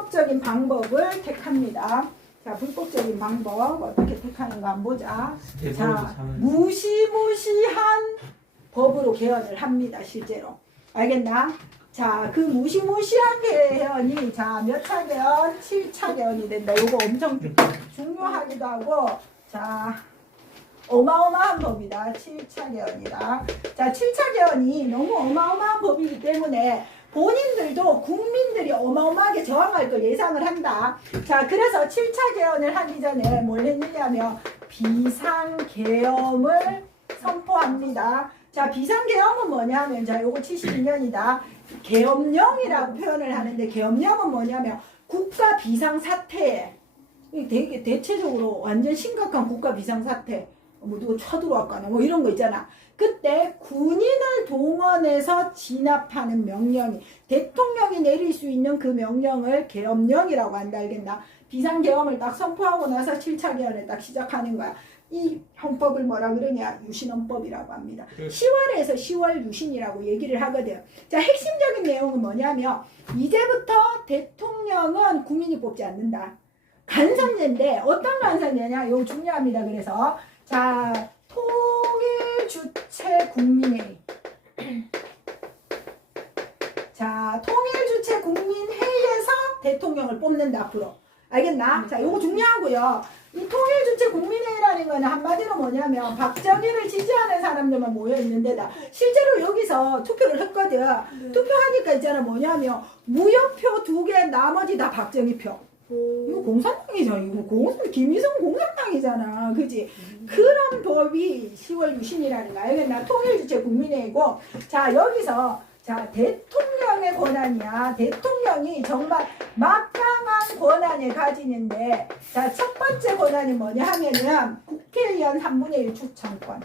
불법적인 방법을 택합니다. 자, 불법적인 방법 어떻게 택하는가 한번 보자. 자, 무시무시한 법으로 개헌을 합니다. 실제로. 알겠나? 자, 그 무시무시한 개헌이 자, 몇 차 개헌? 7차 개헌이 된다. 요거 엄청 중요하기도 하고 자, 어마어마한 법이다. 7차 개헌이다. 자, 7차 개헌이 너무 어마어마한 법이기 때문에 본인들도 국민들이 어마어마하게 저항할 걸 예상을 한다. 자, 그래서 7차 개헌을 하기 전에 뭘 했느냐면 비상계엄을 선포합니다. 자, 비상계엄은 뭐냐면 자, 요거 72년이다. 계엄령이라고 표현을 하는데 계엄령은 뭐냐면 국가 비상사태에 되게 대체적으로 완전 심각한 국가 비상사태 뭐 누구 쳐들어왔거나 뭐 이런 거 있잖아. 그때 군인을 동원해서 진압하는 명령이 대통령이 내릴 수 있는 그 명령을 계엄령이라고 한다. 알겠나? 비상계엄을 딱 선포하고 나서 7차 개헌을 딱 시작하는 거야. 이 헌법을 뭐라 그러냐? 유신헌법이라고 합니다. 10월에서 10월 유신이라고 얘기를 하거든. 자, 핵심적인 내용은 뭐냐면 이제부터 대통령은 국민이 뽑지 않는다. 간선제인데 어떤 간선제냐? 이거 중요합니다. 그래서 자, 통일주체국민회의. 자, 통일주체국민회의에서 대통령을 뽑는다. 앞으로. 알겠나? 자, 요거 중요하고요. 이 통일주체국민회의라는 거는 한마디로 뭐냐면 박정희를 지지하는 사람들만 모여있는 데다. 실제로 여기서 투표를 했거든. 투표하니까 있잖아. 뭐냐면 무효표 2개 나머지 다 박정희 표. 이거 공산당이잖아. 이거 김일성 공산당이잖아. 그지? 그런 법이 10월 유신이라는 거 알겠나? 통일주체 국민회의고. 자, 여기서 자, 대통령의 권한이야. 대통령이 정말 막강한 권한을 가지는데 자, 첫 번째 권한이 뭐냐 하면은 국회의원 3분의 1 추천권.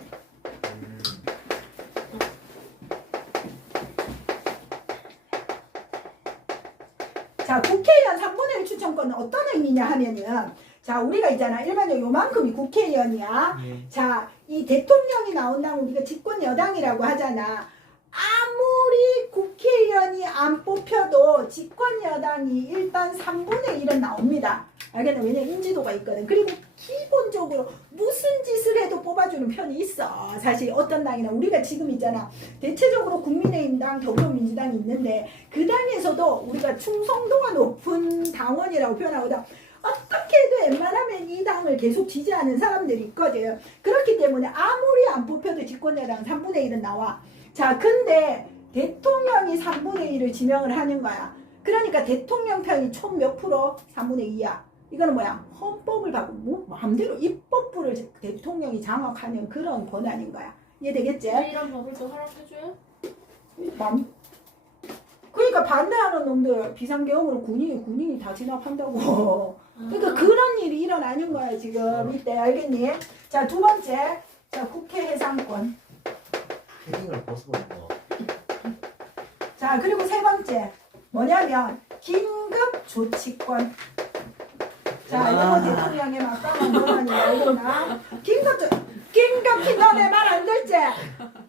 자, 국회의원 3분의 1 추천권은 어떤 의미냐 하면은 자, 우리가 있잖아. 일반적으로 요만큼이 국회의원이야. 자, 이 대통령이 나온다면 우리가 집권 여당이라고 하잖아. 아무리 국회의원이 안 뽑혀도 집권 여당이 일단 3분의 1은 나옵니다. 알겠나? 왜냐면 인지도가 있거든. 그리고 기본적으로 무슨 짓을 해도 뽑아주는 편이 있어. 사실 어떤 당이나 우리가 지금 있잖아. 대체적으로 국민의힘당, 더불어민주당이 있는데 그 당에서도 우리가 충성도가 높은 당원이라고 표현하거든. 어떻게 해도 웬만하면 이 당을 계속 지지하는 사람들이 있거든. 그렇기 때문에 아무리 안 뽑혀도 집권 여당 3분의 1은 나와. 자, 근데 대통령이 3분의 1을 지명을 하는 거야. 그러니까 대통령 편이 총 몇 프로? 3분의 2야. 이거는 뭐야? 헌법을 받고 뭐 마음대로 입법부를 대통령이 장악하는 그런 권한인 거야. 이해되겠지? 이런 법을 또 허락해줘요? 그러니까 반대하는 놈들 비상계엄으로 군인이 다 진압한다고. 그러니까 그런 일이 일어나는 거야 지금 이때. 알겠니? 자, 두 번째. 자, 국회 해상권. 패딩을 벗어버린 거. 자, 그리고 세 번째 뭐냐면 긴급 조치권. 자, 이거 대통령의 막강한 권한이 알겠나? 긴급히 너네 말 안 들지?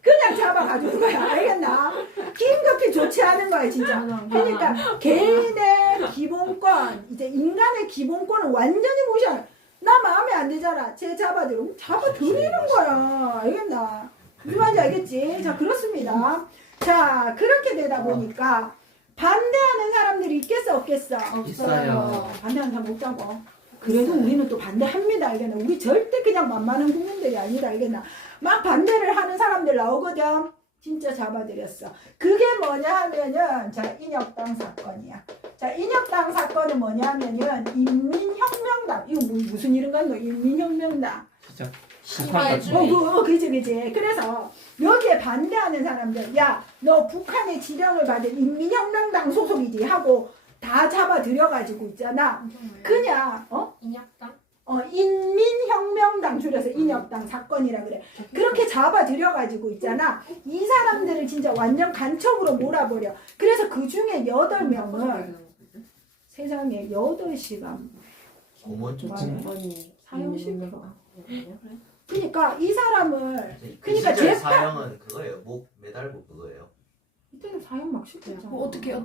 그냥 잡아가지고 거야. 알겠나? 긴급히 조치하는 거야 진짜. 그러니까 개인의 기본권, 이제 인간의 기본권을 완전히 무시하는. 나 마음에 안 들잖아. 쟤 잡아들이는 거야. 알겠나? 무슨 말인지 알겠지? 자, 그렇습니다. 자, 그렇게 되다 보니까 반대하는 사람들이 있겠어 없겠어? 있어요. 반대하는 사람 없자고. 그래도 우리는 또 반대합니다. 알겠나? 우리 절대 그냥 만만한 국민들이 아니다. 알겠나? 막 반대를 하는 사람들 나오거든. 진짜 잡아들였어. 그게 뭐냐 하면은 자, 인혁당 사건이야. 자, 인혁당 사건은 뭐냐 하면은 인민혁명당. 이거 무슨 이름 같노? 인민혁명당. 진짜. 그지. 그래서 여기에 반대하는 사람들, 야, 너 북한의 지령을 받은 인민혁명당 소속이지 하고 다 잡아들여가지고 있잖아. 그냥 인혁당? 인민혁명당 줄여서 인혁당 사건이라 그래. 그렇게 잡아들여가지고 있잖아. 이 사람들을 진짜 완전 간첩으로 몰아버려. 그래서 그 중에 8명을 세상에 8시간 사형시켜. 그러니까 이 사람을 그러니까 재판 재판 사형은 그거예요. 목 매달고 그거예요. 이때는 사형 막 시켰잖아. 어떻게요?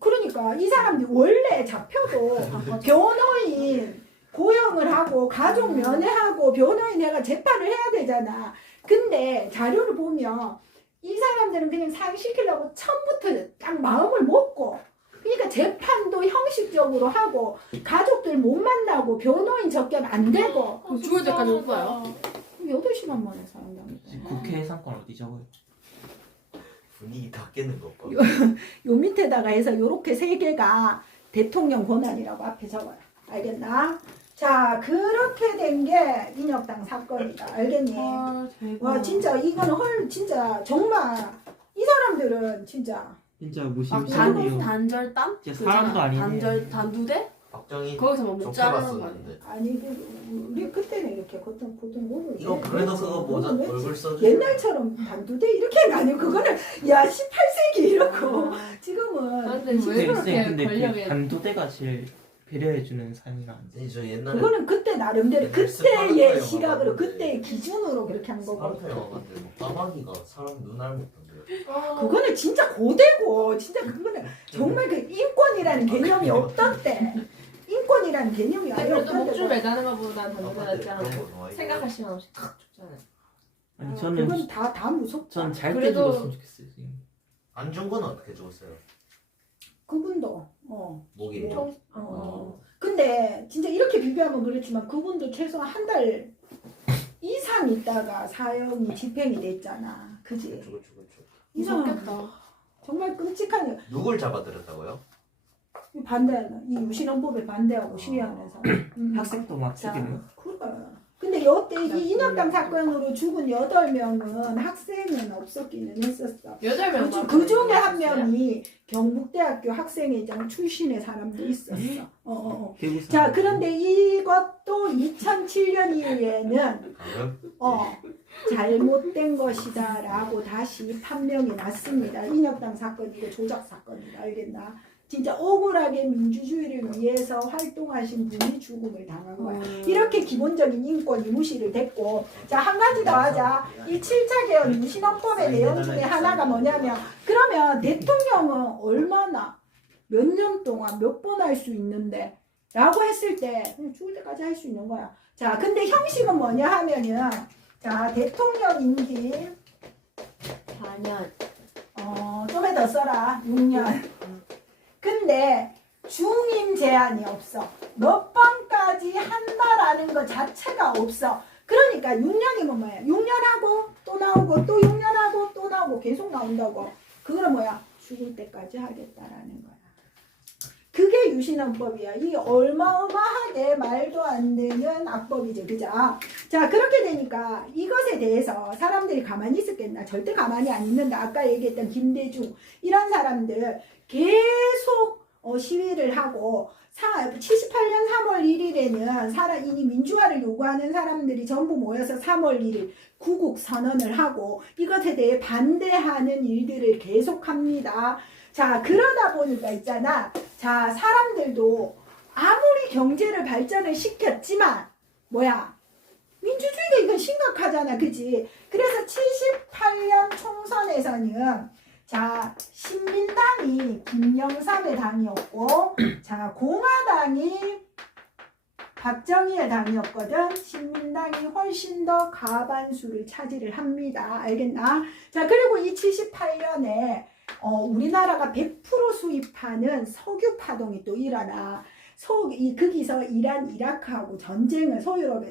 그러니까 이 사람들이 원래 잡혀도 변호인 고용을 하고 가족 면회하고 변호인 내가 재판을 해야 되잖아. 근데 자료를 보면 이 사람들은 그냥 사기시키려고 처음부터 딱 마음을 먹고 그러니까 재판도 형식적으로 하고 가족들 못 만나고 변호인 접견 안 되고 죽을 때까지 못 봐요. 8시간 만에 사용당했다. 국회 예산권 어디 적어요? 분위기 다 깨는 것 같고. 요 밑에다가 해서 요렇게 세 개가 대통령 권한이라고 앞에 적어요. 알겠나? 자, 그렇게 된 게 인혁당 사건이다. 알겠니? 와 대박. 와, 진짜 이거는 헐 진짜 정말 이 사람들은 진짜 진짜 단, 무시무시하네요. 단절단? 진짜 사람도 아니네. 단두대? 박정희 거기서 뭐 좋게 묻자는 거 아니야? 봤었는데. 아니 우리 그때는 이렇게 보통 오늘 이거 그래도 그거 모자 오늘 얼굴 써주. 옛날처럼 단두대 이렇게는 아니고 그거는 야 18세기 이렇고 아, 지금은 근데 왜 그렇게 근데 권력이 그 단도대가 제일 배려해주는 삶이라 안 돼. 아니 저 옛날에 그거는 그때 나름대로 옛날 그때의 스파르타에 시각으로 와봤는데 그때의 기준으로 그렇게 한 거고 스파르타에 와봤는데 뭐 까마귀가 사람 눈 닮았던데. 그거는 진짜 고대고 진짜 그거는 정말 그 인권이라는 개념이 없던 때 인권이라는 개념이 아예 그래도 없던 목줄 때고 매다는 것보다 단두대 낫지 않아요? 생각. 생각할 시간 없이 탁 죽잖아요. 아니 저는 그건 다 무섭다. 전 잘 때 그래도- 죽었으면 좋겠어요 지금. 안준 건 어떻게 죽었어요? 그분도 목이. 총- 근데 진짜 이렇게 비교하면 그렇지만 그분도 최소한 한 달 이상 있다가 사형이 집행이 됐잖아. 그지? 그쵸. 이 사람 무섭겠다. 정말 끔찍한 누굴 잡아들였다고요? 이 반대하는 이 유신헌법에 반대하고 시위하는 사람. 학생도 막 자, 죽이는. 그래. 근데 여태 이 인혁당 사건으로 죽은 8명은 학생은 없었기는 했었어. 8명. 그 중에 한 명이 경북대학교 학생회장 출신의 사람도 있었어. 대구 자, 사람. 그런데 이것도 2007년 이후에는 방금? 잘못된 것이다라고 다시 판명이 났습니다. 인혁당 사건 이거 조작 사건이다. 알겠나? 진짜 억울하게 민주주의를 위해서 활동하신 분이 죽음을 당한 거야. 이렇게 기본적인 인권이 무시를 됐고, 자, 한 가지 더 하자. 이 7차 개헌 유신헌법의 내용 중에 하나가 뭐냐면, 그러면 대통령은 얼마나 몇 년 동안 몇 번 할 수 있는데 라고 했을 때 그냥 죽을 때까지 할 수 있는 거야. 자, 근데 형식은 뭐냐 하면은, 자, 대통령 임기 4년. 좀에 더 써라. 6년. 근데 중임 제한이 없어. 몇 번까지 한다라는 것 자체가 없어. 그러니까 6년이면 뭐야? 6년 하고 또 나오고 또 6년 하고 또 나오고 계속 나온다고. 그거는 뭐야? 죽을 때까지 하겠다라는 거야. 그게 유신헌법이야. 이 어마어마하게 말도 안 되는 악법이죠. 그죠? 자, 그렇게 되니까 이것에 대해서 사람들이 가만히 있었겠나? 절대 가만히 안 있는다. 아까 얘기했던 김대중 이런 사람들 계속 시위를 하고 78년 3월 1일에는 이 민주화를 요구하는 사람들이 전부 모여서 3월 1일 구국 선언을 하고 이것에 대해 반대하는 일들을 계속합니다. 자, 그러다 보니까 있잖아. 자, 사람들도 아무리 경제를 발전을 시켰지만 뭐야? 민주주의가 이건 심각하잖아. 그지? 그래서 78년 총선에서는 자, 신민당이 김영삼의 당이었고 자, 공화당이 박정희의 당이었거든. 신민당이 훨씬 더 과반수를 차지를 합니다. 알겠나? 자, 그리고 이 78년에 우리나라가 100% 수입하는 석유 파동이 또 일어나. 거기서 이란, 이라크하고 전쟁을,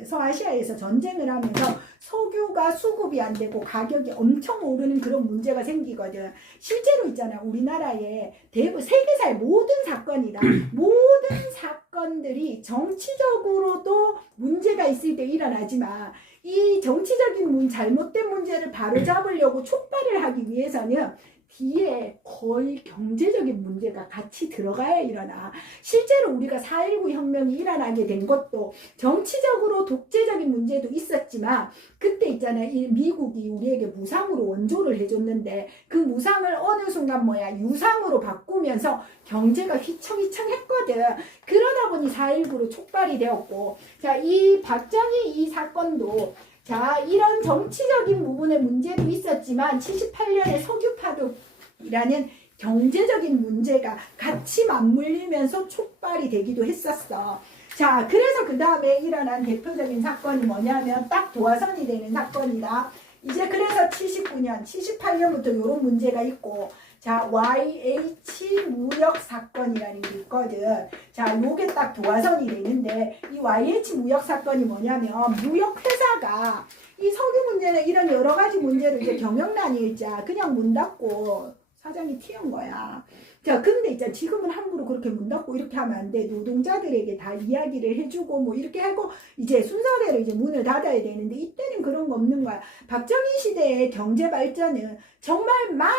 서아시아에서 전쟁을 하면서 석유가 수급이 안 되고 가격이 엄청 오르는 그런 문제가 생기거든. 실제로 있잖아. 우리나라의 세계사의 모든 사건이다. 모든 사건들이 정치적으로도 문제가 있을 때 일어나지만 이 정치적인 잘못된 문제를 바로잡으려고 촉발을 하기 위해서는 뒤에 거의 경제적인 문제가 같이 들어가야 일어나. 실제로 우리가 4.19 혁명이 일어나게 된 것도 정치적으로 독재적인 문제도 있었지만 그때 있잖아. 이 미국이 우리에게 무상으로 원조를 해줬는데 그 무상을 어느 순간 유상으로 바꾸면서 경제가 휘청휘청했거든. 그러다 보니 4.19로 촉발이 되었고 자, 이 박정희 이 사건도 자, 이런 정치적인 부분의 문제도 있었지만 78년에 석유파동이라는 경제적인 문제가 같이 맞물리면서 촉발이 되기도 했었어. 자, 그래서 그 다음에 일어난 대표적인 사건이 뭐냐면 딱 도화선이 되는 사건이다. 이제 그래서 79년, 78년부터 이런 문제가 있고, 자, YH 무역 사건이라는 게 있거든. 자, 요게 딱 도화선이 되는데, 이 YH 무역 사건이 뭐냐면, 무역 회사가 이 석유 문제는 이런 여러 가지 문제로 이제 경영난이 일자 그냥 문 닫고 사장이 튀은 거야. 자, 근데 있잖아. 지금은 함부로 그렇게 문 닫고 이렇게 하면 안 돼. 노동자들에게 다 이야기를 해주고 뭐 이렇게 하고 이제 순서대로 이제 문을 닫아야 되는데 이때는 그런 거 없는 거야. 박정희 시대의 경제 발전은 정말 많은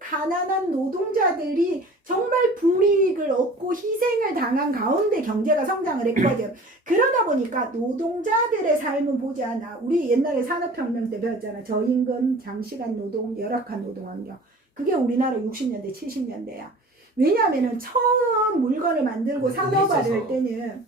가난한 노동자들이 정말 불이익을 얻고 희생을 당한 가운데 경제가 성장을 했거든. 그러다 보니까 노동자들의 삶은 보지 않아. 우리 옛날에 산업혁명 때 배웠잖아. 저임금, 장시간 노동, 열악한 노동환경. 그게 우리나라 60년대, 70년대야. 왜냐하면 처음 물건을 만들고 산업화를 할 때는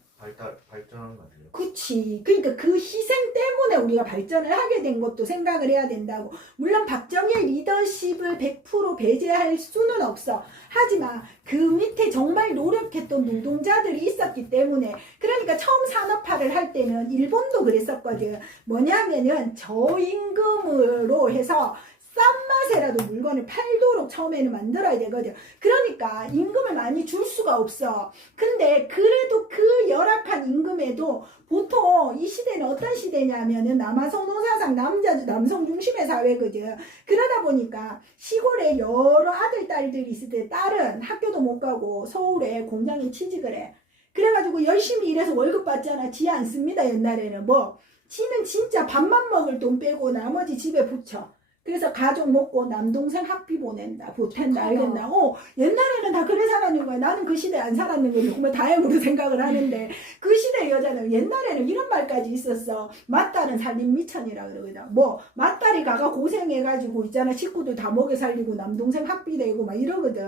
발전한 거 아니에요? 그치. 그러니까 그 희생 때문에 우리가 발전을 하게 된 것도 생각을 해야 된다고. 물론 박정희의 리더십을 100% 배제할 수는 없어. 하지만 그 밑에 정말 노력했던 노동자들이 있었기 때문에 그러니까 처음 산업화를 할 때는 일본도 그랬었거든. 뭐냐면은 저임금으로 해서 싼 맛에라도 물건을 팔도록 처음에는 만들어야 되거든. 그러니까 임금을 많이 줄 수가 없어. 근데 그래도 그 열악한 임금에도 보통 이 시대는 어떤 시대냐면은 남아선호사상 남성 중심의 사회거든. 그러다 보니까 시골에 여러 아들, 딸들이 있을 때 딸은 학교도 못 가고 서울에 공장에 취직을 해. 그래가지고 열심히 일해서 월급 받잖아. 지 안 씁니다. 옛날에는 뭐. 지는 진짜 밥만 먹을 돈 빼고 나머지 집에 붙여. 그래서 가족 먹고 남동생 학비 보낸다, 보탠다, 알겠나? 옛날에는 다 그래 살았는 거야. 나는 그 시대에 안 살았는 거지. 정말 다행으로 생각을 하는데, 그 시대 여자는 옛날에는 이런 말까지 있었어. 맏딸은 살림 미천이라 그러거든. 뭐, 맏딸이 가가 고생해가지고 있잖아. 식구들 다 먹여 살리고 남동생 학비 내고 막 이러거든.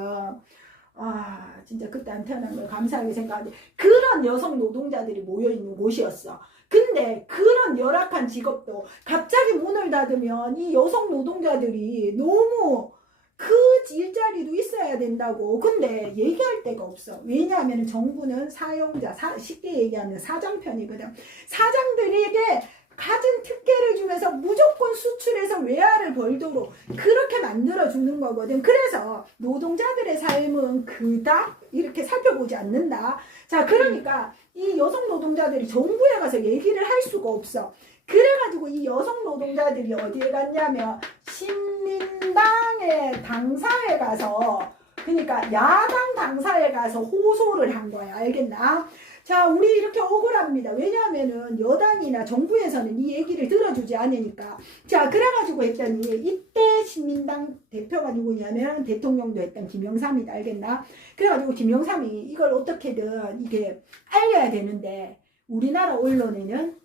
아, 진짜 그때 안 태어난 걸 감사하게 생각하는데, 그런 여성 노동자들이 모여있는 곳이었어. 근데 그런 열악한 직업도 갑자기 문을 닫으면 이 여성 노동자들이 너무 그 일자리도 있어야 된다고. 근데 얘기할 데가 없어. 왜냐하면 정부는 사용자, 쉽게 얘기하면 사장편이거든. 사장들에게 갖은 특혜를 주면서 무조건 수출해서 외화를 벌도록 그렇게 만들어주는 거거든. 그래서 노동자들의 삶은 그닥 이렇게 살펴보지 않는다. 자, 그러니까 이 여성 노동자들이 정부에 가서 얘기를 할 수가 없어. 그래가지고 이 여성 노동자들이 어디에 갔냐면 신민당의 당사에 가서, 그러니까 야당 당사에 가서 호소를 한 거야. 알겠나? 자, 우리 이렇게 억울합니다. 왜냐하면은 여당이나 정부에서는 이 얘기를 들어주지 않으니까. 자, 그래가지고 했더니 이때 신민당 대표가 누구냐면 대통령도 했던 김영삼이다. 알겠나? 그래가지고 김영삼이 이걸 어떻게든 이게 알려야 되는데 우리나라 언론에는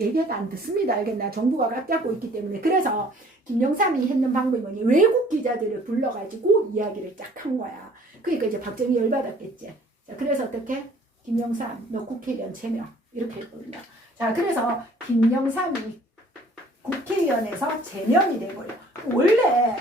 얘기가 안 듣습니다. 알겠나? 정부가 깎잡고 있기 때문에. 그래서 김영삼이 했는 방법이 뭐니? 외국 기자들을 불러가지고 이야기를 쫙 한 거야. 그러니까 이제 박정희 열받았겠지. 자, 그래서 어떻게? 김영삼, 너 국회의원 제명. 이렇게 했거든요. 자, 그래서 김영삼이 국회의원에서 제명이 돼버려. 원래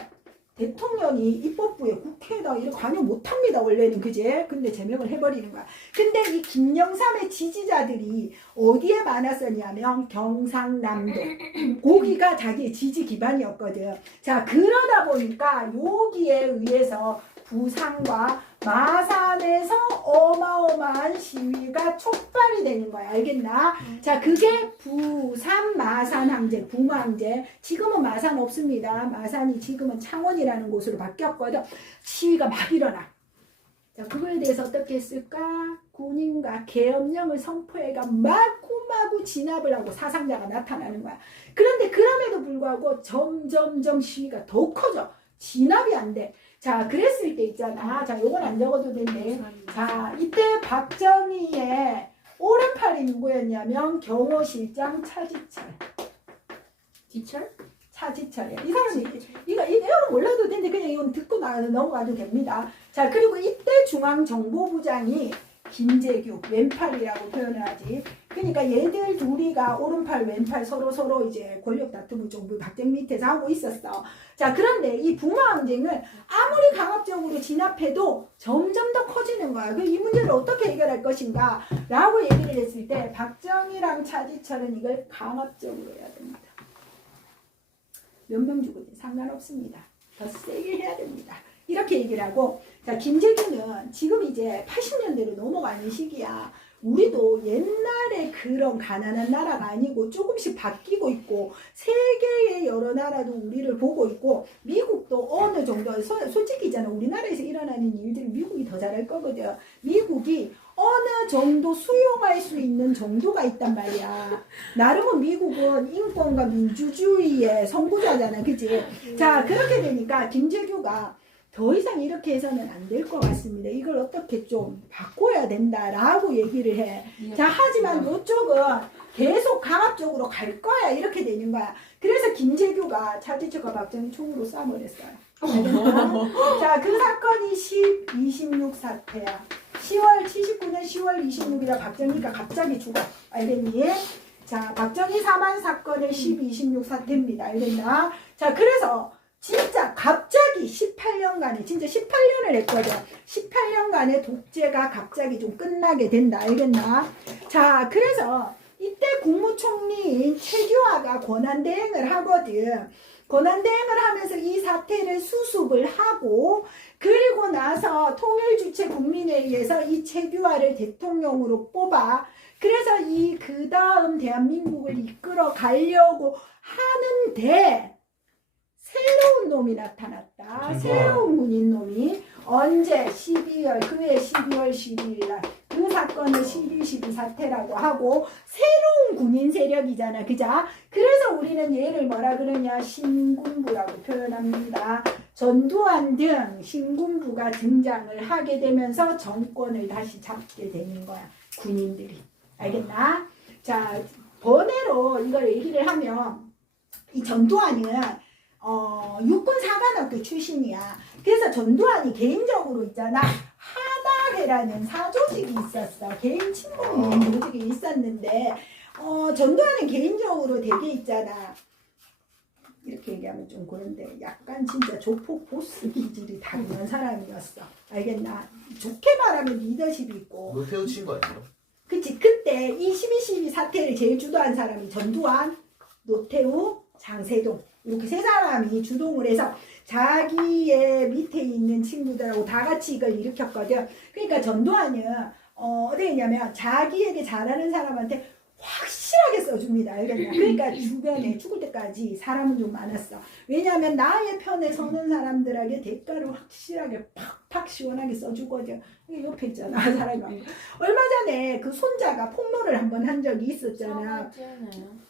대통령이 입법부에 국회에다 이렇게 관여 못합니다. 원래는. 그제? 근데 제명을 해버리는 거야. 근데 이 김영삼의 지지자들이 어디에 많았었냐면 경상남도. 거기가 자기의 지지 기반이었거든. 자, 그러다 보니까 여기에 의해서 부산과 마산에서 어마어마한 시위가 촉발이 되는 거야. 알겠나? 자, 그게 부산 마산 항쟁, 붕어항쟁. 지금은 마산 없습니다. 마산이 지금은 창원이라는 곳으로 바뀌었거든. 시위가 막 일어나. 자, 그거에 대해서 어떻게 했을까? 군인과 계엄령을 선포해가 마구마구 진압을 하고 사상자가 나타나는 거야. 그런데 그럼에도 불구하고 점점점 시위가 더 커져. 진압이 안 돼. 자, 그랬을 때 있잖아. 자, 요건 안 적어도 된대. 자, 이때 박정희의 오른팔이 누구였냐면 경호실장 차지철. 지철? 차지철이야. 이 사람이 이거는 몰라도 되는데 그냥 이건 듣고 넘어가도 됩니다. 자, 그리고 이때 중앙정보부장이 김재규 왼팔이라고 표현을 하지. 그러니까 얘들 둘이가 오른팔 왼팔 서로 이제 권력 다툼을 좀 박정희 밑에서 하고 있었어. 자, 그런데 이 부마항쟁은 아무리 강압적으로 진압해도 점점 더 커지는 거야. 이 문제를 어떻게 해결할 것인가 라고 얘기를 했을 때 박정희랑 차지철은 이걸 강압적으로 해야 됩니다. 몇 명 죽을지 상관없습니다. 더 세게 해야 됩니다. 이렇게 얘기를 하고, 자, 김재규는 지금 이제 80년대로 넘어가는 시기야. 우리도 옛날에 그런 가난한 나라가 아니고 조금씩 바뀌고 있고, 세계의 여러 나라도 우리를 보고 있고, 미국도 어느 정도, 솔직히 있잖아. 우리나라에서 일어나는 일들을 미국이 더 잘할 거거든. 미국이 어느 정도 수용할 수 있는 정도가 있단 말이야. 나름은 미국은 인권과 민주주의의 선구자잖아. 그치? 자, 그렇게 되니까 김재규가 더 이상 이렇게 해서는 안 될 것 같습니다. 이걸 어떻게 좀 바꿔야 된다라고 얘기를 해. 자, 하지만 이쪽은 계속 강압적으로 갈 거야. 이렇게 되는 거야. 그래서 김재규가 차지철과 박정희 총으로 싸움을했어요. 자, 그 사건이 26 사태야. 79년 10월 26일에 박정희가 갑자기 죽어. 알겠니? 자, 박정희 사망 사건의 26 사태입니다. 알겠나? 자, 그래서 진짜 갑자기 18년간에 진짜 18년을 했거든. 18년간의 독재가 갑자기 좀 끝나게 된다. 알겠나? 자, 그래서 이때 국무총리인 최규하가 권한대행을 하거든. 권한대행을 하면서 이 사태를 수습을 하고, 그리고 나서 통일주체 국민회의에서 이 최규하를 대통령으로 뽑아. 그래서 그 다음 대한민국을 이끌어 가려고 하는데 새로운 놈이 나타났다. 새로운 군인 놈이. 언제? 12월, 그해 12월 12일 날. 그 사건을 12.12 사태라고 하고, 새로운 군인 세력이잖아. 그자? 그래서 우리는 얘를 뭐라 그러냐? 신군부라고 표현합니다. 전두환 등 신군부가 등장을 하게 되면서 정권을 다시 잡게 되는 거야. 군인들이. 알겠나? 자, 번외로 이걸 얘기를 하면, 이 전두환은 육군 사관학교 출신이야. 그래서 전두환이 개인적으로 있잖아. 하다회라는 사조직이 있었어. 개인 친구인 조직이 있었는데, 전두환은 개인적으로 되게 있잖아. 이렇게 얘기하면 좀 그런데 약간 진짜 조폭 보스 기질이 당연 사람이었어. 알겠나? 좋게 말하면 리더십이 있고. 노태우 친구 아니에요? 그치. 그때 이 12.12 사태를 제일 주도한 사람이 전두환, 노태우, 장세동. 이렇게 세 사람이 주동을 해서 자기의 밑에 있는 친구들하고 다 같이 이걸 일으켰거든. 그러니까 전두환은 어떻게 했냐면 자기에게 잘하는 사람한테 확실하게 써줍니다. 알겠나? 그러니까 주변에 죽을 때까지 사람은 좀 많았어. 왜냐하면 나의 편에 서는 사람들에게 대가를 확실하게 팍팍 시원하게 써주거든. 옆에 있잖아. 사람이 많고. 얼마 전에 그 손자가 폭로를 한번 한 적이 있었잖아.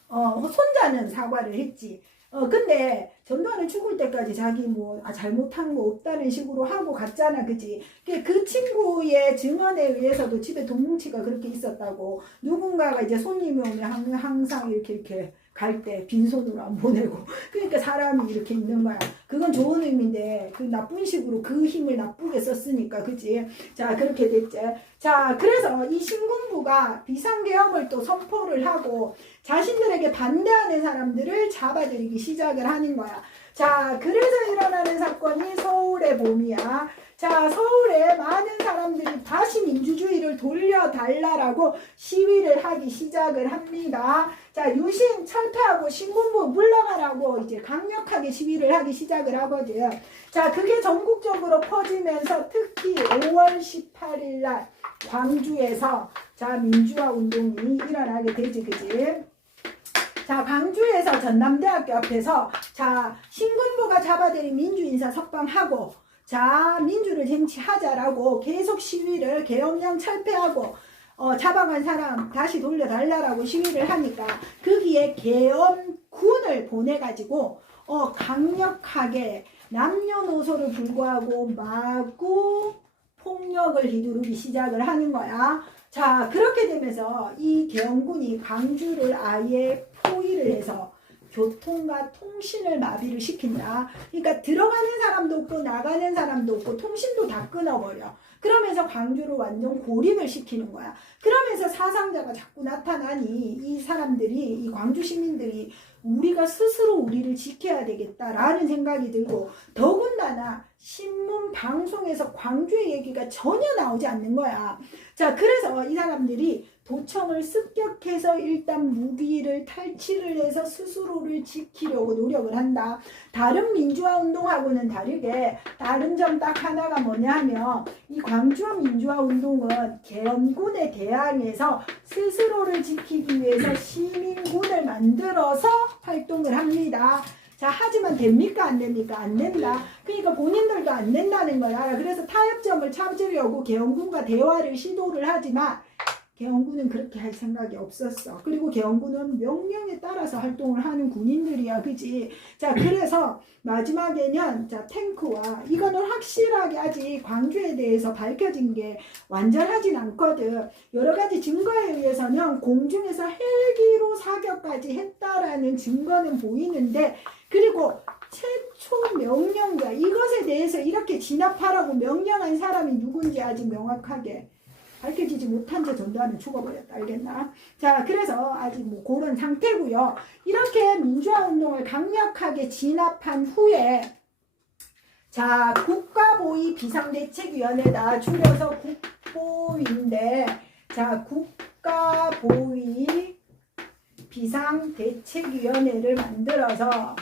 손자는 사과를 했지. 근데 전두환은 죽을 때까지 자기 잘못한 거 없다는 식으로 하고 갔잖아. 그치? 그 친구의 증언에 의해서도 집에 돈뭉치가 그렇게 있었다고. 누군가가 이제 손님이 오면 항상 이렇게 갈 때 빈손으로 안 보내고. 그러니까 사람이 이렇게 있는 거야. 그건 좋은 의미인데 그 나쁜 식으로 그 힘을 나쁘게 썼으니까. 그치? 자, 그렇게 됐지. 자, 그래서 이 신군부가 비상계엄을 또 선포를 하고 자신들에게 반대하는 사람들을 잡아들이기 시작을 하는 거야. 자, 그래서 일어나는 사건이 서울의 봄이야. 자, 서울에 많은 사람들이 다시 민주주의를 돌려달라라고 시위를 하기 시작을 합니다. 자, 유신 철폐하고 신군부 물러가라고 이제 강력하게 시위를 하기 시작을 하거든. 자, 그게 전국적으로 퍼지면서 특히 5월 18일 날 광주에서 자, 민주화 운동이 일어나게 되지. 그지? 자, 광주에서 전남대학교 앞에서 자, 신군부가 잡아들인 민주인사 석방하고 자, 민주를 쟁취하자라고 계속 시위를 계엄령 철폐하고 잡아간 사람 다시 돌려달라라고 시위를 하니까 거기에 계엄군을 보내가지고 강력하게 남녀노소를 불구하고 마구 폭력을 휘두르기 시작을 하는 거야. 자, 그렇게 되면서 이 계엄군이 광주를 아예 포위를 해서 교통과 통신을 마비를 시킨다. 그러니까 들어가는 사람도 없고 나가는 사람도 없고 통신도 다 끊어버려. 그러면서 광주를 완전 고립을 시키는 거야. 그러면서 사상자가 자꾸 나타나니 이 사람들이, 이 광주 시민들이 우리가 스스로 우리를 지켜야 되겠다라는 생각이 들고, 더군다나 신문 방송에서 광주의 얘기가 전혀 나오지 않는 거야. 자, 그래서 이 사람들이 도청을 습격해서 일단 무기를 탈취를 해서 스스로를 지키려고 노력을 한다. 다른 민주화 운동하고는 다르게 다른 점 딱 하나가 뭐냐 하면, 이 광주 민주화 운동은 계엄군에 대항해서 스스로를 지키기 위해서 시민군을 만들어서 활동을 합니다. 자, 하지만 됩니까? 안 됩니까? 안 된다. 그러니까 본인들도 안 된다는 거야. 그래서 타협점을 찾으려고 계엄군과 대화를 시도를 하지만 계엄군은 그렇게 할 생각이 없었어. 그리고 계엄군은 명령에 따라서 활동을 하는 군인들이야. 그지? 자, 그래서 마지막에는 자, 탱크와, 이거는 확실하게 아직 광주에 대해서 밝혀진 게 완전하진 않거든. 여러 가지 증거에 의해서는 공중에서 헬기로 사격까지 했다라는 증거는 보이는데, 그리고 최초 명령자, 이것에 대해서 이렇게 진압하라고 명령한 사람이 누군지 아직 명확하게 밝혀지지 못한 채 전두환은 죽어버렸다. 알겠나? 자, 그래서 아직 뭐 그런 상태고요. 이렇게 민주화운동을 강력하게 진압한 후에, 자, 국가보위 비상대책위원회다. 줄여서 국보위인데, 자, 국가보위 비상대책위원회를 만들어서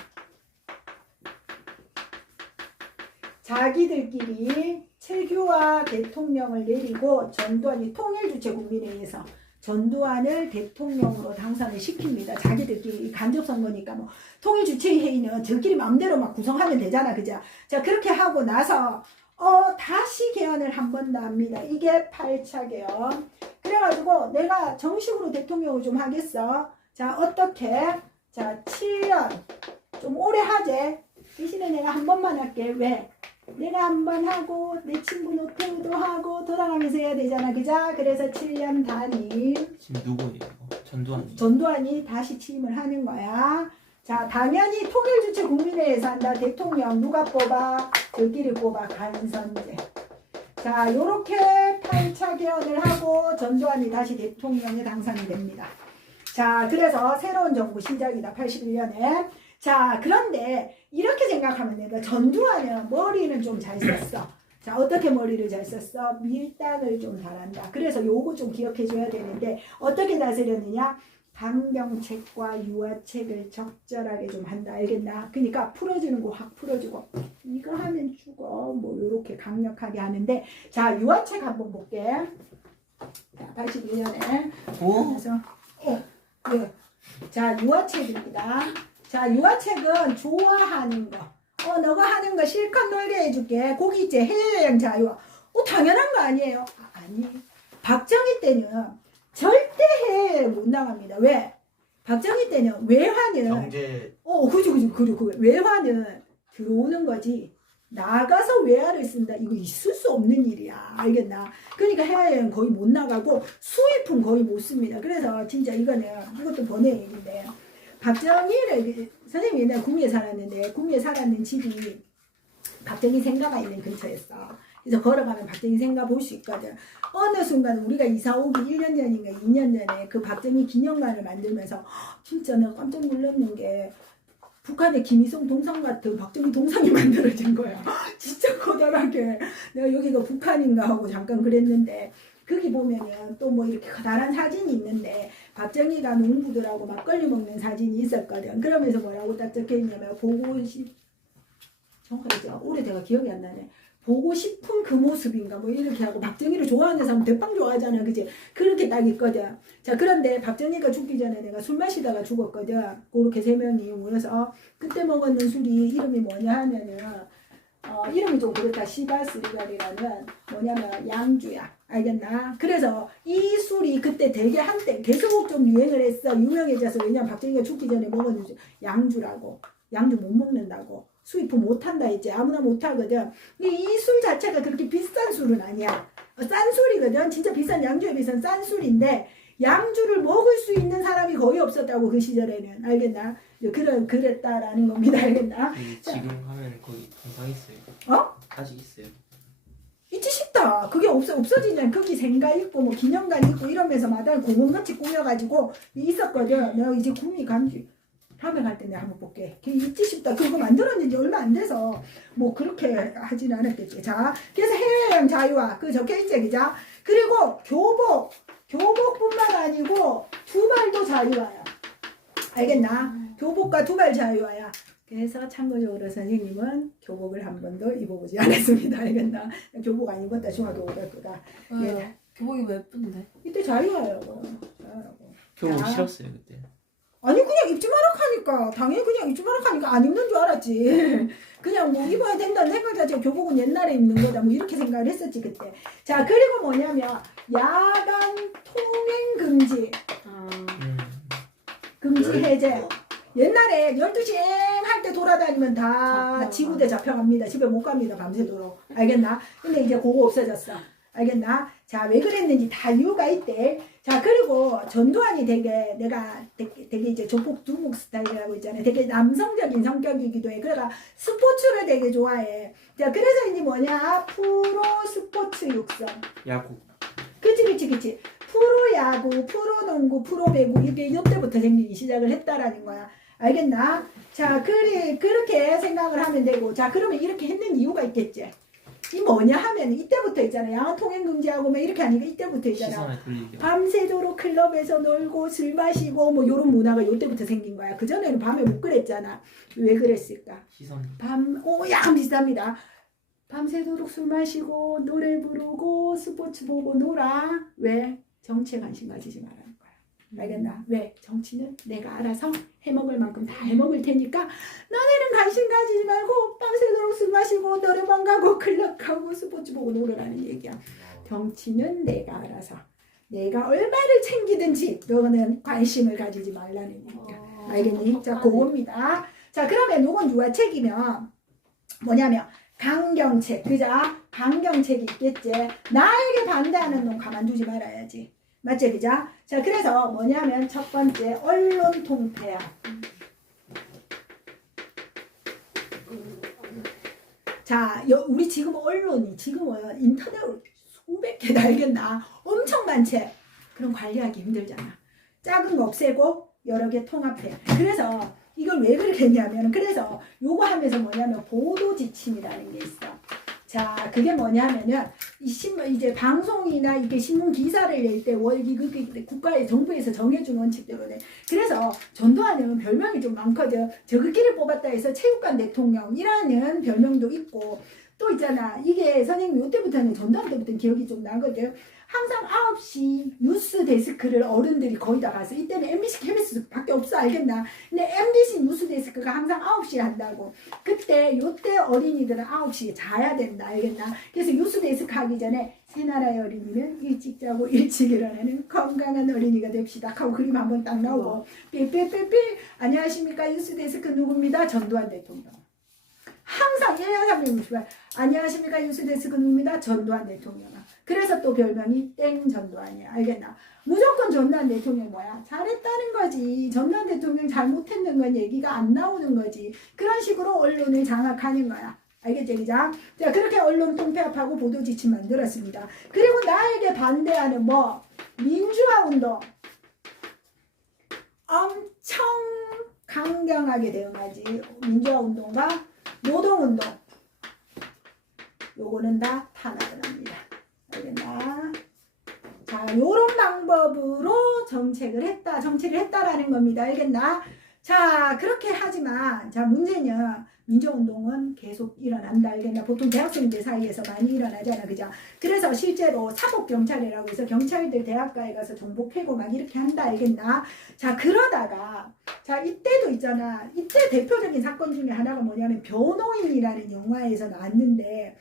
자기들끼리 최규하 대통령을 내리고, 전두환이 통일주체국민회의에서 전두환을 대통령으로 당선을 시킵니다. 자기들끼리 간접선거니까 뭐 통일주체회의는 저끼리 마음대로 막 구성하면 되잖아. 그죠? 자, 그렇게 하고 나서 다시 개헌을 한 번 더 합니다. 이게 8차 개헌. 그래가지고 내가 정식으로 대통령을 좀 하겠어. 자, 어떻게? 자, 7년. 좀 오래 하재. 대신에 내가 한 번만 할게. 왜? 내가 한 번 하고 내 친구 노태우도 하고 돌아가면서 해야 되잖아. 그죠? 그래서 7년 단임. 지금 누구예요? 전두환이. 전두환이 다시 취임을 하는 거야. 자, 당연히 통일주체 국민회의에서 한다. 대통령 누가 뽑아? 저끼리 뽑아. 간선제. 자, 요렇게 8차 개헌을 하고 전두환이 다시 대통령에 당선이 됩니다. 자, 그래서 새로운 정부 시작이다. 81년에. 자, 그런데 이렇게 생각하면 된다. 전두환은 머리는 좀 잘 썼어. 자, 어떻게 머리를 잘 썼어? 밀당을 좀 잘한다. 그래서 요거 좀 기억해 줘야 되는데, 어떻게 다스렸느냐? 강경책과 유화책을 적절하게 좀 한다. 알겠나? 그러니까 풀어주는 거 확 풀어주고, 이거 하면 죽어. 뭐 요렇게 강력하게 하는데, 자, 유화책 한번 볼게. 자, 81년에. 오? 그래서 네. 자, 유화책입니다. 자, 유화책은 좋아하는 거. 너가 하는 거 실컷 놀게 해줄게. 거기 있지, 해외여행 자유. 당연한 거 아니에요? 아니. 박정희 때는 절대 해외를 못 나갑니다. 왜? 박정희 때는 외환은 경제 그리고 외환은 들어오는 거지. 나가서 외화를 쓴다. 이거 있을 수 없는 일이야. 알겠나? 그러니까 해외여행 거의 못 나가고 수입품 거의 못 씁니다. 그래서 진짜 이것도 번외 얘기인데, 박정희를, 선생님이 옛날에 구미에 살았는데, 구미에 살았는 집이 박정희 생가가 있는 근처였어. 그래서 걸어가면 박정희 생가 볼 수 있거든. 어느 순간 우리가 이사 오기 1년 전인가 2년 전에 그 박정희 기념관을 만들면서 진짜 내가 깜짝 놀랐는 게, 북한의 김일성 동상 같은 박정희 동상이 만들어진 거야. 진짜 커다랗게. 내가 여기가 북한인가 하고 잠깐 그랬는데, 거기 보면은 또 뭐 이렇게 커다란 사진이 있는데, 박정희가 농부들하고 막걸리 먹는 사진이 있었거든. 그러면서 뭐라고 딱 적혀있냐면, 정확하죠? 오래돼가 기억이 안 나네. 보고 싶은 그 모습인가 뭐 이렇게 하고, 박정희를 좋아하는 사람 대빵 좋아하잖아. 그치? 그렇게 딱 있거든. 자, 그런데 박정희가 죽기 전에 내가 술 마시다가 죽었거든. 그렇게 3명이 모여서 그때 먹었는 술이 이름이 뭐냐 하면은 이름이 좀 그렇다. 시바스리갈이라는 뭐냐면 양주야. 알겠나? 그래서 이 술이 그때 되게 한때 계속 좀 유행을 했어. 유명해져서. 왜냐면 박정희가 죽기 전에 먹었는 양주라고. 양주 못 먹는다고. 수입을 못한다 했지. 아무나 못하거든. 이 술 자체가 그렇게 비싼 술은 아니야. 싼 술이거든. 진짜 비싼, 양주에 비싼 싼 술인데, 양주를 먹을 수 있는 사람이 거의 없었다고, 그 시절에는. 알겠나? 그랬다라는 겁니다. 알겠나? 지금 하면 거기 동상 있어요. 어? 아직 있어요. 있지 싶다. 그게 없어지냐. 거기 생가 있고 뭐 기념관 있고 이러면서 마당 공원같이 꾸며가지고 있었거든. 내가 이제 구미 간지 다음에 갈 때 내가 한번 볼게. 그게 있지 싶다. 그거 만들었는 지 얼마 안 돼서 뭐 그렇게 하진 않았겠지. 자, 그래서 해외여행 자유화 그 적혀있지 그죠? 그리고 교복뿐만 아니고 두발도 자유화야. 알겠나? 교복과 두발 자유화야. 그래서 참고적으로 선생님은 교복을 한 번도 입어보지 않았습니다. 알겠나? 교복 안 입었다 중학교 오갈 거다. 예. 교복이 왜 예쁜데? 이때 자유화요. 자유하고. 교복 자. 싫었어요 그때. 아니 그냥 입지 마라 하니까 당연히 그냥 입지 마라 하니까 안 입는 줄 알았지. 그냥 뭐 입어야 된다는 생각 자체가 교복은 옛날에 입는 거다 뭐 이렇게 생각을 했었지 그때. 자 그리고 뭐냐면 야간 통행 금지 금지 해제. 옛날에 12시 할 때 돌아다니면 다 지구대 잡혀갑니다. 집에 못 갑니다. 밤새도록. 알겠나? 근데 이제 그거 없어졌어. 알겠나? 자, 왜 그랬는지 다 이유가 있대. 자, 그리고 전두환이 되게 이제 조폭 두목 스타일이라고 있잖아요. 되게 남성적인 성격이기도 해. 그러니까 스포츠를 되게 좋아해. 자, 그래서 이제 뭐냐? 프로 스포츠 육성. 야구. 그치. 프로야구, 프로농구, 프로배구 이게 이때부터 생기기 시작을 했다라는 거야. 알겠나? 자, 그렇게 생각을 하면 되고. 자, 그러면 이렇게 했는 이유가 있겠지. 이 뭐냐 하면 이때부터 있잖아요. 양은 통행 금지하고 뭐 이렇게 하니까 이때부터 있잖아. 시선을 돌리게. 밤새도록 클럽에서 놀고 술 마시고 뭐 요런 문화가 이때부터 생긴 거야. 그전에는 밤에 못 그랬잖아. 왜 그랬을까? 시선. 약간 비슷합니다. 밤새도록 술 마시고 노래 부르고 스포츠 보고 놀아. 왜? 정치에 관심 가지지 말라는 거야. 알겠나? 왜? 정치는 내가 알아서 해먹을 만큼 다 해먹을 테니까 너네는 관심 가지지 말고 밤새도록 술 마시고 노래방 가고 클럽 가고 스포츠 보고 놀으라는 얘기야. 정치는 내가 알아서 내가 얼마를 챙기든지 너는 관심을 가지지 말라는 얘기야. 알겠니? 자, 그겁니다. 자, 그러면 이건 누가 책이면 뭐냐면 강경책, 그죠? 강경책이 있겠지. 나에게 반대하는 놈 가만두지 말아야지. 맞지, 그죠? 자, 그래서 뭐냐면 첫 번째 언론 통폐합. 자, 우리 지금 언론이 지금 인터넷으로 수백 개 달겠나? 엄청 많지. 그럼 관리하기 힘들잖아. 작은 거 없애고 여러 개 통합해. 그래서 이걸 왜 그렇게 했냐면 그래서 요거 하면서 뭐냐면 보도 지침이라는 게 있어. 자, 그게 뭐냐면은 이제 방송이나 이게 신문 기사를 낼 때 그 국가의 정부에서 정해준 원칙대로네. 그래서 전두환은 별명이 좀 많거든. 저그끼리 뽑았다 해서 체육관 대통령이라는 별명도 있고 또 있잖아. 이게 선생님 이때부터는 전두환 때부터는 기억이 좀 나거든. 항상 9시 뉴스 데스크를 어른들이 거의 다 가서 이때는 MBC, KBS 밖에 없어 알겠나? 근데 MBC 뉴스 데스크가 항상 9시에 한다고. 요때 어린이들은 9시에 자야 된다 알겠나? 그래서 뉴스 데스크 하기 전에 새나라의 어린이는 일찍 자고 일찍 일어나는 건강한 어린이가 됩시다 하고 그림 한번 딱 나오고 삐삐삐삐 안녕하십니까 뉴스 데스크 누굽니다? 전두환 대통령. 항상 1년 360일 안녕하십니까 뉴스데스크 누굽니다. 전두환 대통령. 그래서 또 별명이 땡 전두환이야. 알겠나? 무조건 전두환 대통령 뭐야? 잘했다는 거지. 전두환 대통령 잘못했는 건 얘기가 안 나오는 거지. 그런 식으로 언론을 장악하는 거야. 알겠지, 기자? 자, 그렇게 언론 통폐합하고 보도지침 만들었습니다. 그리고 나에게 반대하는 민주화 운동. 엄청 강경하게 대응하지. 민주화 운동과 노동운동. 요거는 다 탄압을 합니다. 알겠나? 자, 요런 방법으로 정책을 했다라는 겁니다. 알겠나? 자, 그렇게 하지만, 자, 문제는 민주운동은 계속 일어난다. 알겠나? 보통 대학생들 사이에서 많이 일어나잖아. 그죠? 그래서 실제로 사법경찰이라고 해서 경찰들 대학가에 가서 정보 캐고 막 이렇게 한다. 알겠나? 자, 그러다가, 자, 이때도 있잖아. 이때 대표적인 사건 중에 하나가 뭐냐면 변호인이라는 영화에서 나왔는데,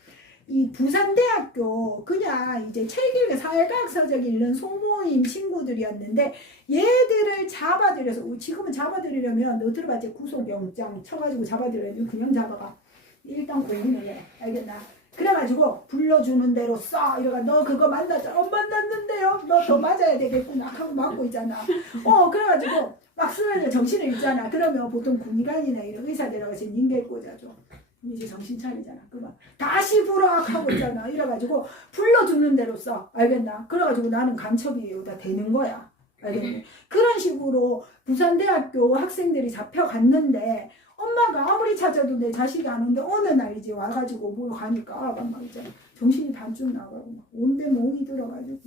이 부산대학교 그냥 이제 책 읽는 사회과학 서적 읽는 소모임 친구들이었는데 얘들을 잡아들여서 지금은 잡아들이려면 너 들어봤지? 구속영장 쳐가지고 잡아들여야 그냥 잡아가. 일단 고민을 해. 알겠나? 그래가지고 불러주는 대로 써. 이래가 너 그거 만났잖아. 만났는데요. 너 더 맞아야 되겠구나 하고 맞고 있잖아. 그래가지고 막 쓰면 정신을 잃잖아. 그러면 보통 군의관이나 이런 의사들 와서 닌겔 꽂아줘. 이제 정신 차리잖아. 그만 다시 불어 하고 있잖아. 이래가지고 불러주는 대로 써. 알겠나? 그래가지고 나는 간첩이 여기다 되는 거야. 알겠니? 그런 식으로 부산대학교 학생들이 잡혀갔는데 엄마가 아무리 찾아도 내 자식이 안 오는데 어느 날 이제 와가지고 뭐 가니까 막 이제 정신이 반쯤 나가고 막 온데 몽이 들어가지고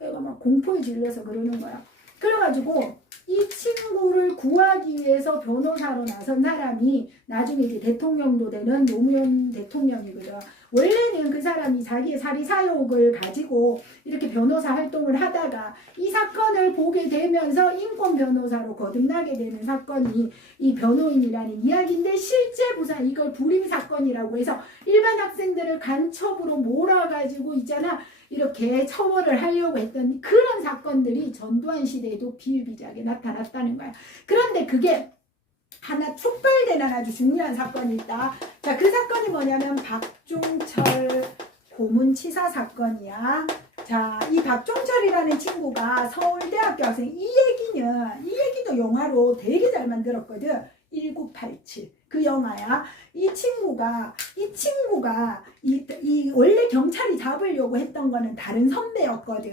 애가 막 공포에 질려서 그러는 거야. 그래가지고 이 친구를 구하기 위해서 변호사로 나선 사람이 나중에 이제 대통령도 되는 노무현 대통령이거든. 원래는 그 사람이 자기의 사리사욕을 가지고 이렇게 변호사 활동을 하다가 이 사건을 보게 되면서 인권 변호사로 거듭나게 되는 사건이 이 변호인이라는 이야기인데, 실제 부산 이걸 불임 사건이라고 해서 일반 학생들을 간첩으로 몰아가지고 있잖아. 이렇게 처벌을 하려고 했던 그런 사건들이 전두환 시대에도 비일비재하게 나타났다는 거야. 그런데 그게 하나 촉발되는 아주 중요한 사건이 있다. 자, 그 사건이 뭐냐면 박종철 고문치사 사건이야. 자, 이 박종철이라는 친구가 서울대학교 학생. 이 얘기도 영화로 되게 잘 만들었거든. 1987 그 영화야. 이 친구가 원래 경찰이 잡으려고 했던 거는 다른 선배였거든.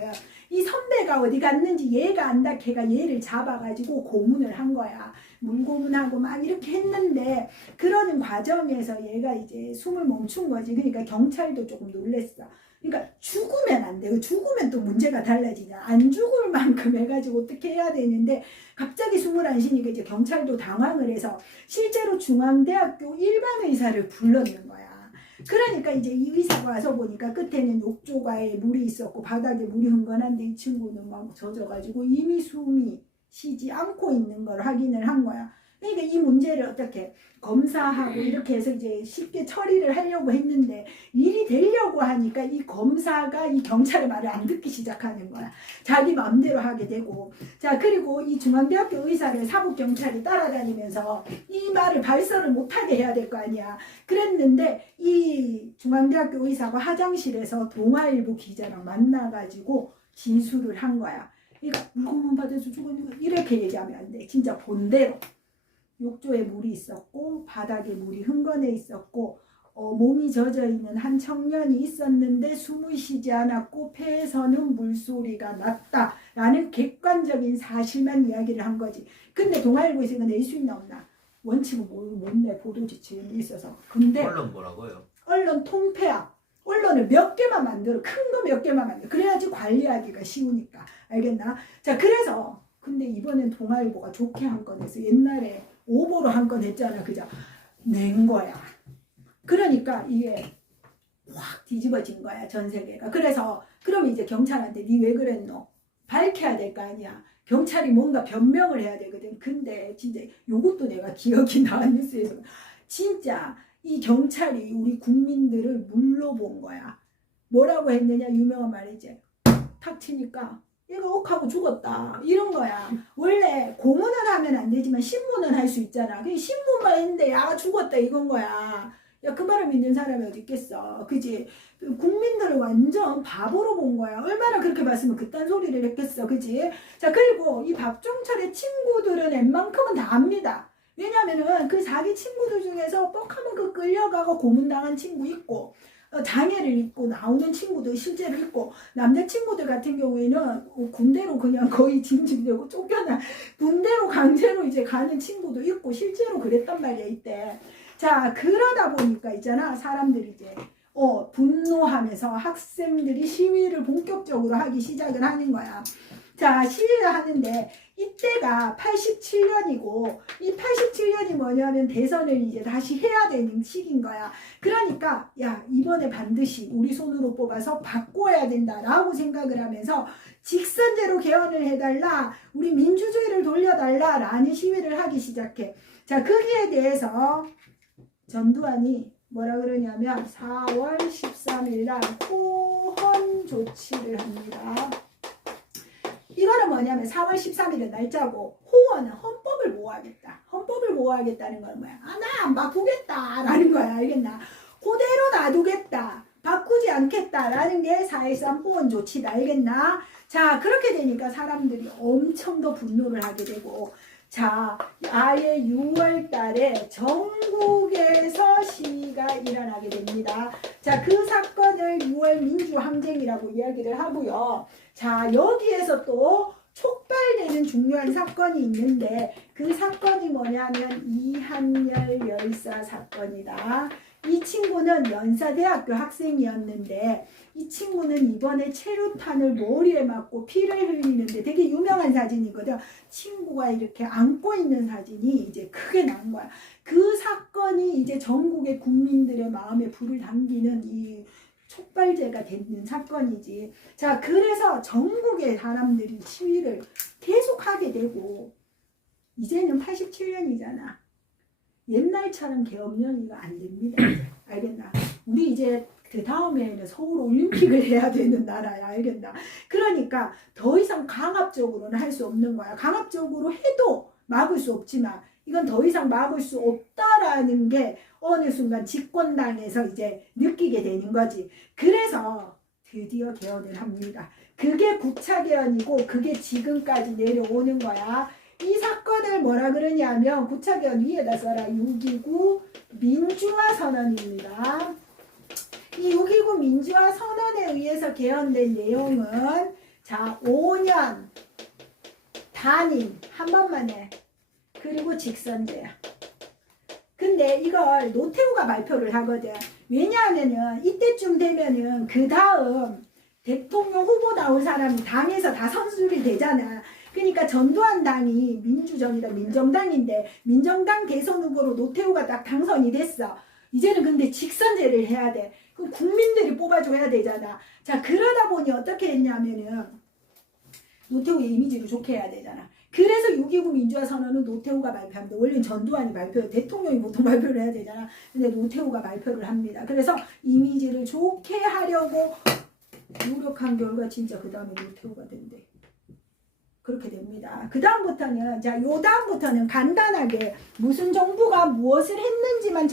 이 선배가 어디 갔는지 얘가 안다. 걔가 얘를 잡아가지고 고문을 한 거야. 물고문하고 막 이렇게 했는데, 그러는 과정에서 얘가 이제 숨을 멈춘 거지. 그러니까 경찰도 조금 놀랬어. 그러니까 죽으면 안 돼. 죽으면 또 문제가 달라지냐. 안 죽을 만큼 해가지고 어떻게 해야 되는데, 갑자기 숨을 안 쉬니까 이제 경찰도 당황을 해서 실제로 중앙대학교 일반 의사를 불렀는 거야. 그러니까 이제 이 의사가 와서 보니까 끝에는 욕조가에 물이 있었고 바닥에 물이 흥건한데 이 친구는 막 젖어가지고 이미 숨이 쉬지 않고 있는 걸 확인을 한 거야. 그러니까 이 문제를 어떻게 검사하고 이렇게 해서 이제 쉽게 처리를 하려고 했는데, 일이 되려고 하니까 이 검사가 이 경찰의 말을 안 듣기 시작하는 거야. 자기 마음대로 하게 되고. 자, 그리고 이 중앙대학교 의사를 사법경찰이 따라다니면서 이 말을 발설을 못하게 해야 될 거 아니야. 그랬는데 이 중앙대학교 의사가 화장실에서 동아일보 기자랑 만나가지고 진술을 한 거야. 그러니까 물고문 받아서 죽었는 거 이렇게 얘기하면 안 돼. 진짜 본대로. 욕조에 물이 있었고 바닥에 물이 흥건해 있었고 몸이 젖어 있는 한 청년이 있었는데 숨을 쉬지 않았고 폐에서는 물소리가 났다라는 객관적인 사실만 이야기를 한 거지. 근데 동아일보에서 이거 낼 수 있나 없나? 원칙은 못 내. 보도 지침이 있어서. 근데 언론 뭐라고요? 언론 통폐합. 언론을 몇 개만 만들어. 큰 거 몇 개만 만들어. 그래야지 관리하기가 쉬우니까. 알겠나? 자, 그래서 근데 이번엔 동아일보가 좋게 한 건 해서 옛날에 오보로 한 건 했잖아. 그죠? 낸 거야. 그러니까 이게 확 뒤집어진 거야. 전 세계가. 그래서 그러면 이제 경찰한테 니 왜 그랬노? 밝혀야 될 거 아니야. 경찰이 뭔가 변명을 해야 되거든. 근데 진짜 요것도 내가 기억이 나. 뉴스에서. 진짜 이 경찰이 우리 국민들을 물러본 거야. 뭐라고 했느냐? 유명한 말이지. 탁 치니까 얘가 욱하고 죽었다. 이런 거야. 원래 고문을 하면 안 되지만 신문은 할 수 있잖아. 그 신문만 했는데 야가 죽었다 이건 거야. 야, 그 말을 믿는 사람이 어디 있겠어. 그지? 국민들을 완전 바보로 본 거야. 얼마나 그렇게 봤으면 그딴 소리를 했겠어. 그지? 자, 그리고 이 박종철의 친구들은 웬만큼은 다 압니다. 왜냐면은 그 자기 친구들 중에서 뻑하면 그 끌려가고 고문당한 친구 있고, 장애를 입고 나오는 친구도 실제로 있고, 남자친구들 같은 경우에는 군대로 그냥 거의 징집되고 쫓겨나 군대로 강제로 이제 가는 친구도 있고 실제로 그랬단 말이야 이때. 자, 그러다 보니까 있잖아 사람들이 이제 분노하면서 학생들이 시위를 본격적으로 하기 시작을 하는 거야. 자, 시위를 하는데 이때가 87년이고 이 87년이 뭐냐면 대선을 이제 다시 해야 되는 시기인 거야. 그러니까 야, 이번에 반드시 우리 손으로 뽑아서 바꿔야 된다라고 생각을 하면서 직선제로 개헌을 해달라, 우리 민주주의를 돌려달라라는 시위를 하기 시작해. 자, 거기에 대해서 전두환이 뭐라 그러냐면 4월 13일 날 호헌 조치를 합니다. 이거는 뭐냐면 4월 13일은 날짜고, 호헌은 헌법을 보호하겠다. 헌법을 보호하겠다는 건 뭐야? 아, 나 안 바꾸겠다 라는 거야. 알겠나? 그대로 놔두겠다. 바꾸지 않겠다라는 게 4.13 호헌 조치다. 알겠나? 자, 그렇게 되니까 사람들이 엄청 더 분노를 하게 되고, 자, 아예 6월 달에 전국에서 시위가 일어나게 됩니다. 자, 그 사건을 6월 민주항쟁이라고 이야기를 하고요. 자, 여기에서 또 촉발되는 중요한 사건이 있는데 그 사건이 뭐냐면 이한열 열사 사건이다. 이 친구는 연사대학교 학생이었는데 이 친구는 이번에 체류탄을 머리에 맞고 피를 흘리는데 되게 유명한 사진이거든. 친구가 이렇게 안고 있는 사진이 이제 크게 난 거야. 그 사건이 이제 전국의 국민들의 마음에 불을 당기는 이 촉발제가 되는 사건이지. 자, 그래서 전국의 사람들이 시위를 계속하게 되고 이제는 87년이잖아. 옛날처럼 계엄령이가 안 됩니다. 알겠나? 우리 이제 그 다음에는 서울 올림픽을 해야 되는 나라야. 알겠나? 그러니까 더 이상 강압적으로는 할 수 없는 거야. 강압적으로 해도 막을 수 없지만 이건 더 이상 막을 수 없다라는 게 어느 순간 집권당에서 이제 느끼게 되는 거지. 그래서 드디어 개헌을 합니다. 그게 9차 개헌이고 그게 지금까지 내려오는 거야. 이 사건을 뭐라 그러냐면 9차 개헌 위에다 써라. 6.29 민주화 선언입니다. 이 6.29 민주화 선언에 의해서 개헌된 내용은 자 5년 단임 한 번만 해. 그리고 직선제야. 근데 이걸 노태우가 발표를 하거든. 왜냐하면은 이때쯤 되면은 그 다음 대통령 후보 나올 사람이 당에서 다 선출이 되잖아. 그러니까 전두환 당이 민주정이다 민정당인데 민정당 대선 후보로 노태우가 딱 당선이 됐어. 이제는 근데 직선제를 해야 돼. 그럼 국민들이 뽑아줘야 되잖아. 자, 그러다 보니 어떻게 했냐면은 노태우의 이미지를 좋게 해야 되잖아. 그래서 6.29 민주화 선언은 노태우가 발표합니다. 원래는 전두환이 발표해요. 대통령이 보통 발표를 해야 되잖아. 근데 노태우가 발표를 합니다. 그래서 이미지를 좋게 하려고 노력한 결과 진짜 그 다음에 노태우가 된대. 그렇게 됩니다. 그 다음부터는 자, 요 다음부터는 간단하게 무슨 정부가 무엇을 했는지만